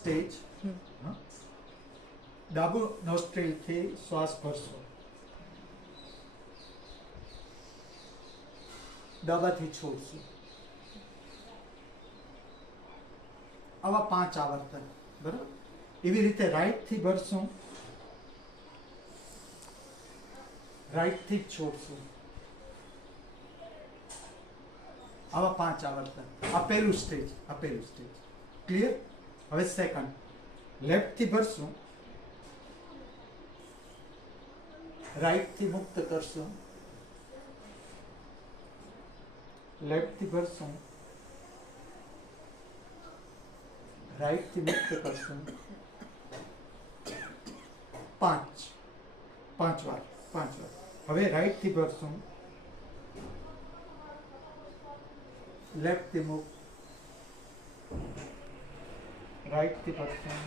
સ્ટેજ, ડાબુ નોસ્ટ્રીલ થી શ્વાસ ભરશો, ડાબાથી છોડશો. આવા 5 આવર્તન. બરાબર. એવી રીતે રાઈટ થી ભરશું, રાઈટ થી છોડશું. આવા 5 આવર્તન. આ પહેલું સ્ટેજ. ક્લિયર? હવે સેકન્ડ. લેફ્ટ થી ભરશું, રાઈટ થી મુક્ત કરશું, લેફ્ટ થી ભરશું, રાઈટ થી મુક્ત કરશું. 5 વાર. હવે રાઈટ થી ભરશું, લેફ્ટ થી મુક્ત, રાઈટ થી ભરશું,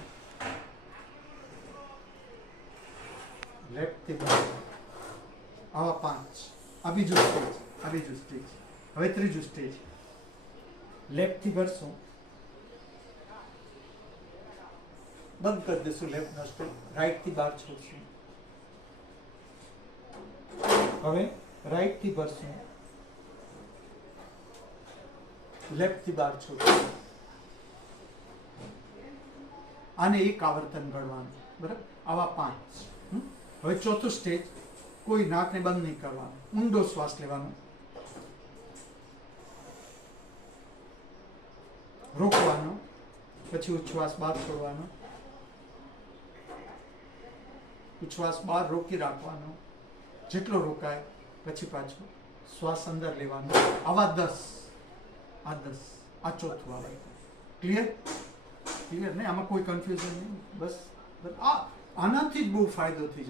લેફ્ટ થી ભરશું. આવા 5. આ બીજું સ્ટેજ. હવે ત્રીજું સ્ટેજ. લેફ્ટ થી ભરશું, બંધ કરી દઈશું લેફ્ટ નોસ્ટ્રીલ, રાઈટ થી બહાર છોડશું. હવે રાઈટ થી ભરશું, લેફ્ટ થી બહાર છોડશું. આને એક આવર્તન ગણવાનું. બરાબર. આવા 5. હવે ચોથું સ્ટેજ. કોઈ નાકને બંધ નહીં કરવાનું, ઊંડો શ્વાસ લેવાનો, રોકવાનો, પછી ઉચ્છ્વાસ બહાર છોડવાનો, ઉચ્છ્વાસ બહાર રોકી રાખવાનો, જેટલો રોકાય પછી પાછો શ્વાસ અંદર લેવાનો. આવા 10. આ ચોથું આવે. ક્લિયર ને? આમાં કોઈ કન્ફ્યુઝન નહીં. બસ આનાથી જ બહુ ફાયદો થઈ જાય.